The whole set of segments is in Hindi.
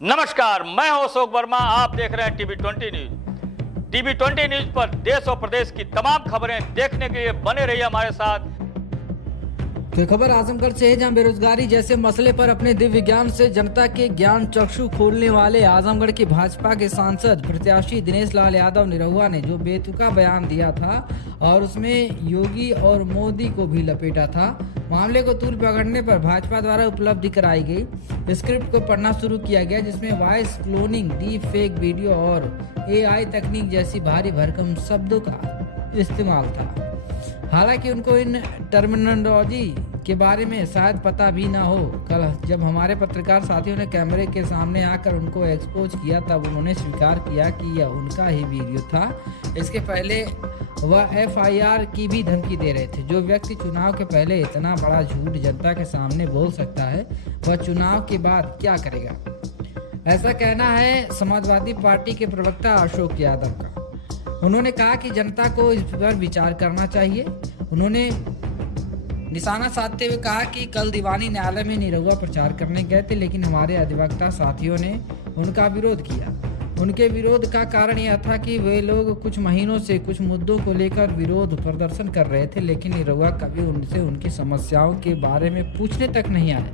नमस्कार, मैं हूं अशोक वर्मा। आप देख रहे हैं टीवी20 न्यूज। टीवी20 न्यूज पर देश और प्रदेश की तमाम खबरें देखने के लिए बने रहिए हमारे साथ। तो खबर आजमगढ़ से है, जहां बेरोजगारी जैसे मसले पर अपने दिव्य ज्ञान से जनता के ज्ञान चक्षु खोलने वाले आजमगढ़ के भाजपा के सांसद प्रत्याशी दिनेश लाल यादव निरहुआ ने जो बेतुका बयान दिया था और उसमें योगी और मोदी को भी लपेटा था। मामले को तूल पकड़ने पर भाजपा द्वारा उपलब्धि कराई गई स्क्रिप्ट को पढ़ना शुरू किया गया, जिसमें voice cloning, deep fake video और AI तकनीक जैसी भारी भरकम शब्दों का इस्तेमाल था। हालांकि उनको इन टर्मिनोलॉजी के बारे में शायद पता भी ना हो। कल जब हमारे पत्रकार साथियों ने कैमरे के सामने आकर उनको एक्सपोज किया, तब उन्होंने स्वीकार किया कि यह उनका ही वीडियो था। इसके पहले वह FIR की भी धमकी दे रहे थे। जो व्यक्ति चुनाव के पहले इतना बड़ा झूठ जनता के सामने बोल सकता है, वह चुनाव के बाद क्या करेगा? ऐसा कहना है समाजवादी पार्टी के प्रवक्ता अशोक यादव का। उन्होंने कहा कि जनता को इस पर विचार करना चाहिए। उन्होंने निशाना साधते हुए कहा कि कल दीवानी न्यायालय में निरहुआ प्रचार करने गए थे, लेकिन हमारे अधिवक्ता साथियों ने उनका विरोध किया। उनके विरोध का कारण यह था कि वे लोग कुछ महीनों से कुछ मुद्दों को लेकर विरोध प्रदर्शन कर रहे थे, लेकिन निरहुआ कभी उनसे उनकी समस्याओं के बारे में पूछने तक नहीं आए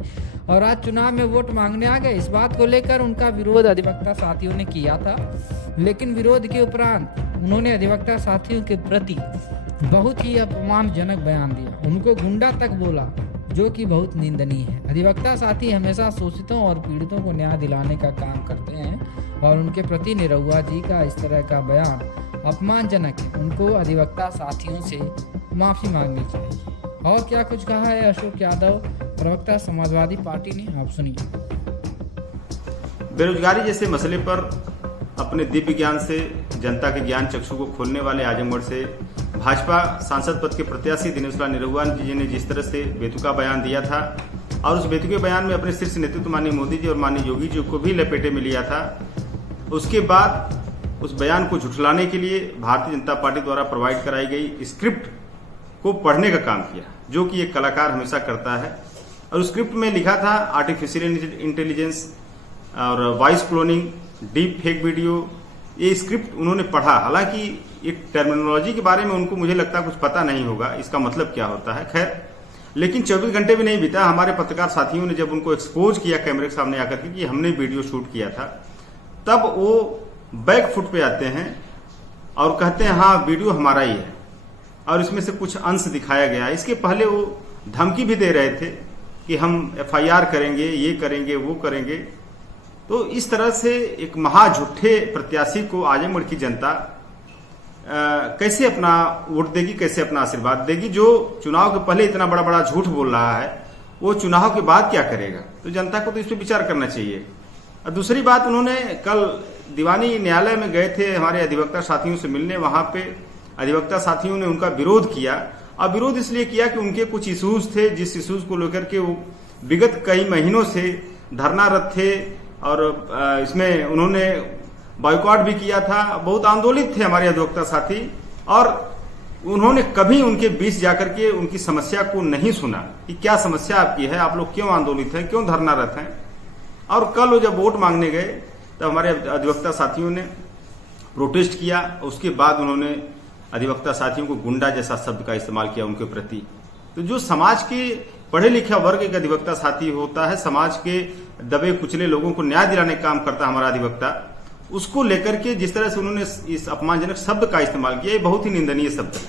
और आज चुनाव में वोट मांगने आ गए। इस बात को लेकर उनका विरोध अधिवक्ता साथियों ने किया था, लेकिन विरोध के उपरांत उन्होंने अधिवक्ता साथियों के प्रति बहुत ही अपमानजनक बयान दिया। उनको गुंडा तक बोला, जो कि बहुत निंदनीय है। अधिवक्ता साथी हमेशा शोषितों और पीड़ितों को न्याय दिलाने का काम करते हैं और उनके प्रति निरहुआ जी का इस तरह का बयान अपमानजनक है। उनको अधिवक्ता साथियों से माफी मांगनी चाहिए। और क्या कुछ कहा है अशोक यादव, प्रवक्ता समाजवादी पार्टी ने, आप सुनिए। बेरोजगारी जैसे मसले पर अपने दिव्य ज्ञान से जनता के ज्ञान चक्षु को खोलने वाले आजमगढ़ से भाजपा सांसद पद के प्रत्याशी दिनेश लाल निरहुआ जी ने जिस तरह से बेतुका बयान दिया था और उस बेतुके बयान में अपने शीर्ष नेतृत्व माननीय मोदी जी और माननीय योगी जी को भी लपेटे में लिया था, उसके बाद उस बयान को झुठलाने के लिए भारतीय जनता पार्टी द्वारा प्रोवाइड कराई गई स्क्रिप्ट को पढ़ने का काम किया, जो कि एक कलाकार हमेशा करता है। और उस स्क्रिप्ट में लिखा था आर्टिफिशियल इंटेलिजेंस और voice cloning, deep fake video, ये स्क्रिप्ट उन्होंने पढ़ा। हालांकि एक टर्मिनोलॉजी के बारे में उनको मुझे लगता है कुछ पता नहीं होगा, इसका मतलब क्या होता है। खैर, लेकिन 24 घंटे भी नहीं बीता, हमारे पत्रकार साथियों ने जब उनको एक्सपोज किया कैमरे के सामने आकर के कि हमने वीडियो शूट किया था, तब वो बैक फुट पे आते हैं और कहते हैं हाँ वीडियो हमारा ही है और इसमें से कुछ अंश दिखाया गया। इसके पहले वो धमकी भी दे रहे थे कि हम FIR करेंगे, ये करेंगे, वो करेंगे। तो इस तरह से एक महाझूठे प्रत्याशी को आजमगढ़ की जनता कैसे अपना वोट देगी, कैसे अपना आशीर्वाद देगी? जो चुनाव के पहले इतना बड़ा बड़ा झूठ बोल रहा है, वो चुनाव के बाद क्या करेगा? तो जनता को तो इस पर विचार करना चाहिए। और दूसरी बात, उन्होंने कल दीवानी न्यायालय में गए थे हमारे अधिवक्ता साथियों से मिलने। वहां पे अधिवक्ता साथियों ने उनका विरोध किया और विरोध इसलिए किया कि उनके कुछ इश्यूज थे, जिस इश्यूज को लेकर के वो विगत कई महीनों से धरनारत थे और इसमें उन्होंने बॉयकॉट भी किया था। बहुत आंदोलित थे हमारे अधिवक्ता साथी और उन्होंने कभी उनके बीच जाकर के उनकी समस्या को नहीं सुना कि क्या समस्या आपकी है, आप लोग क्यों आंदोलित हैं, क्यों धरनारत हैं। और कल वो जब वोट मांगने गए तब हमारे अधिवक्ता साथियों ने प्रोटेस्ट किया। उसके बाद उन्होंने अधिवक्ता साथियों को गुंडा जैसा शब्द का इस्तेमाल किया उनके प्रति। तो जो समाज के पढ़े लिखे वर्ग एक अधिवक्ता साथी होता है, समाज के दबे कुचले लोगों को न्याय दिलाने का काम करता है हमारा अधिवक्ता, उसको लेकर के जिस तरह से उन्होंने इस अपमानजनक शब्द का इस्तेमाल किया, ये बहुत ही निंदनीय शब्द है।